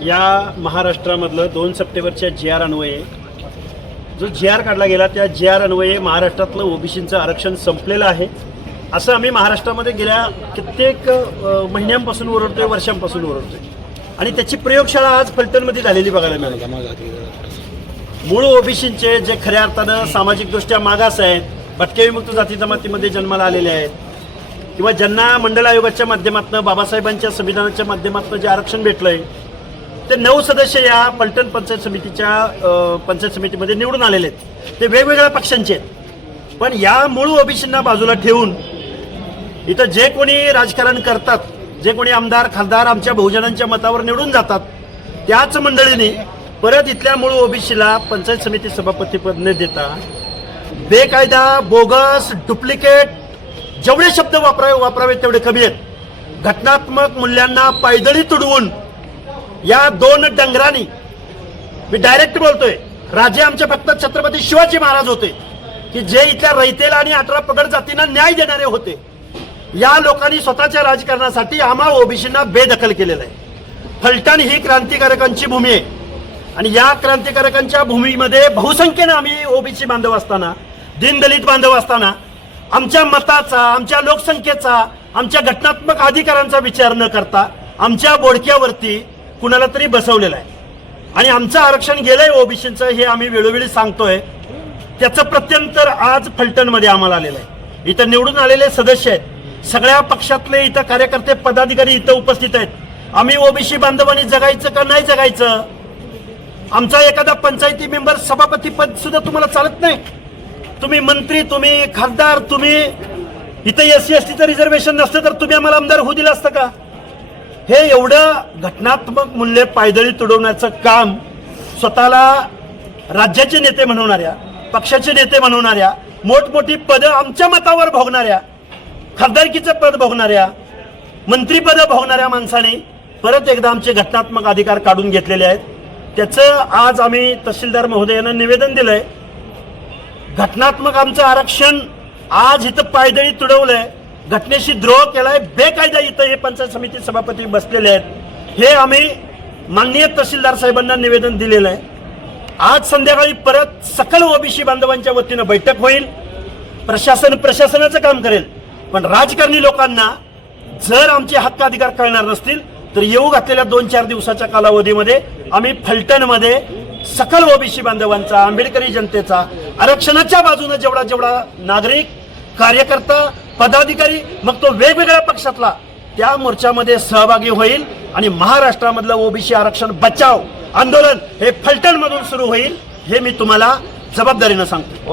या महाराष्ट्रामधलं 2 सप्टेंबरच्या जी.आर. अन्वये जो जी.आर. काढला गेला त्या जी.आर. अन्वये महाराष्ट्रातलं ओबीसीचं आरक्षण संपलेलं आहे असं आम्ही महाराष्ट्रामध्ये गेल्या कित्येक महिन्यांपासून ओरडतोय, वर्षांपासून ओरडतोय आणि त्याची प्रयोगशाळा आज फलटणमध्ये झालेली बघायला मिळाली। मूळ ओबीसीचे जे खऱ्या अर्थानं सामाजिकदृष्ट्या मागास आहेत, भटके विमुक्त जाती जमातीमध्ये जन्माला आलेले आहेत किंवा ज्यांना मंडल आयोगाच्या माध्यमातून बाबासाहेबांच्या संविधानाच्या माध्यमातून जे आरक्षण भेटलंय ते 9 सदस्य या फलटण पंचायत समितीमध्ये निवडून आलेले आहेत। ते वेगवेगळ्या पक्षांचे आहेत, पण या मूळ ओबीसींना बाजूला ठेवून इथं जे कोणी राजकारण करतात, जे कोणी आमदार खासदार आमच्या बहुजनांच्या मतावर निवडून जातात, त्याच मंडळींनी परत इथल्या मूळ ओबीसीला पंचायत समिती सभापतीपद न देता बेकायदा, बोगस, डुप्लिकेट जेवढे शब्द वापरावे तेवढे कमी आहेत, घटनात्मक मूल्यांना पायदळी तुडवून या 2 डंगरांनी, मी डायरेक्ट बोलतोय, राजे आमचे फक्त छत्रपती शिवाजी महाराज होते की जे इथल्या रयतेला आणि 18 पगड जातींना न्याय देणारे होते। या लोकांनी स्वतःच्या राजकारणासाठी आम्हा ओबीसींना बेदखल केलेलं आहे। फलटण ही क्रांतिकारकांची भूमी आहे आणि या क्रांतिकारकांच्या भूमीमध्ये बहुसंख्येनं आम्ही ओबीसी बांधव असताना, दीनदलित बांधव असताना आमच्या मताचा, आमच्या लोकसंख्येचा, आमच्या घटनात्मक अधिकारांचा विचार न करता आमच्या बोडक्यावरती कुणाला तरी बसवलेलं आहे आणि आमचं आरक्षण गेलंय ओबीसीचं हे आम्ही वेळोवेळी सांगतोय। त्याचं प्रत्यंतर आज फलटणमध्ये आम्हाला आलेलं आहे। इथं निवडून आलेले सदस्य आहेत, सगळ्या पक्षातले इथं कार्यकर्ते पदाधिकारी इथं उपस्थित आहेत। आम्ही ओबीसी बांधवांनी जगायचं का नाही जगायचं? आमचा एखादा पंचायती मेंबर सभापती पद सुद्धा तुम्हाला चालत नाही? तुम्ही मंत्री, तुम्ही खासदार, तुम्ही इथं SC STचं रिझर्वेशन नसतं तर तुम्ही आम्हाला आमदार होऊ दिलं असतं का? हे एवढं घटनात्मक मूल्य पायदळी तुडवण्याचं काम स्वतःला राज्याचे नेते म्हणवणाऱ्या, पक्षाचे नेते म्हणवणाऱ्या, मोठमोठी पदं आमच्या मतावर भोगणाऱ्या, खासदारकीचं पद भोगणाऱ्या, मंत्रीपद भोगणाऱ्या माणसाने परत एकदा आमचे घटनात्मक अधिकार काढून घेतलेले आहेत। त्याचं आज आम्ही तहसीलदार महोदयांना निवेदन दिलंय। घटनात्मक आमचं आरक्षण आज इथं पायदळी तुडवलंय, घटनेशी द्रोह केलाय, बेकायदा इथं हे पंचायत समिती सभापती बसलेले आहेत। हे आम्ही माननीय तहसीलदार साहेबांना निवेदन दिलेलं आहे। आज संध्याकाळी परत सकल ओबीसी बांधवांच्या वतीनं बैठक होईल। प्रशासन प्रशासनाचं काम करेल, पण राजकारणी लोकांना जर आमचे हक्क अधिकार कळणार नसतील तर येऊ घातलेल्या 2-4 दिवसाच्या कालावधीमध्ये आम्ही फलटणमध्ये सकल ओबीसी बांधवांचा, आंबेडकरी जनतेचा, आरक्षणाच्या बाजूने जेवढा नागरिक, कार्यकर्ता, पदाधिकारी, मग तो वेगवेगळ्या पक्षातला, त्या मोर्चामध्ये सहभागी होईल आणि महाराष्ट्रामधलं ओबीसी आरक्षण बचाव आंदोलन हे फलटणमधून सुरू होईल, हे मी तुम्हाला जबाबदारीनं सांगतो।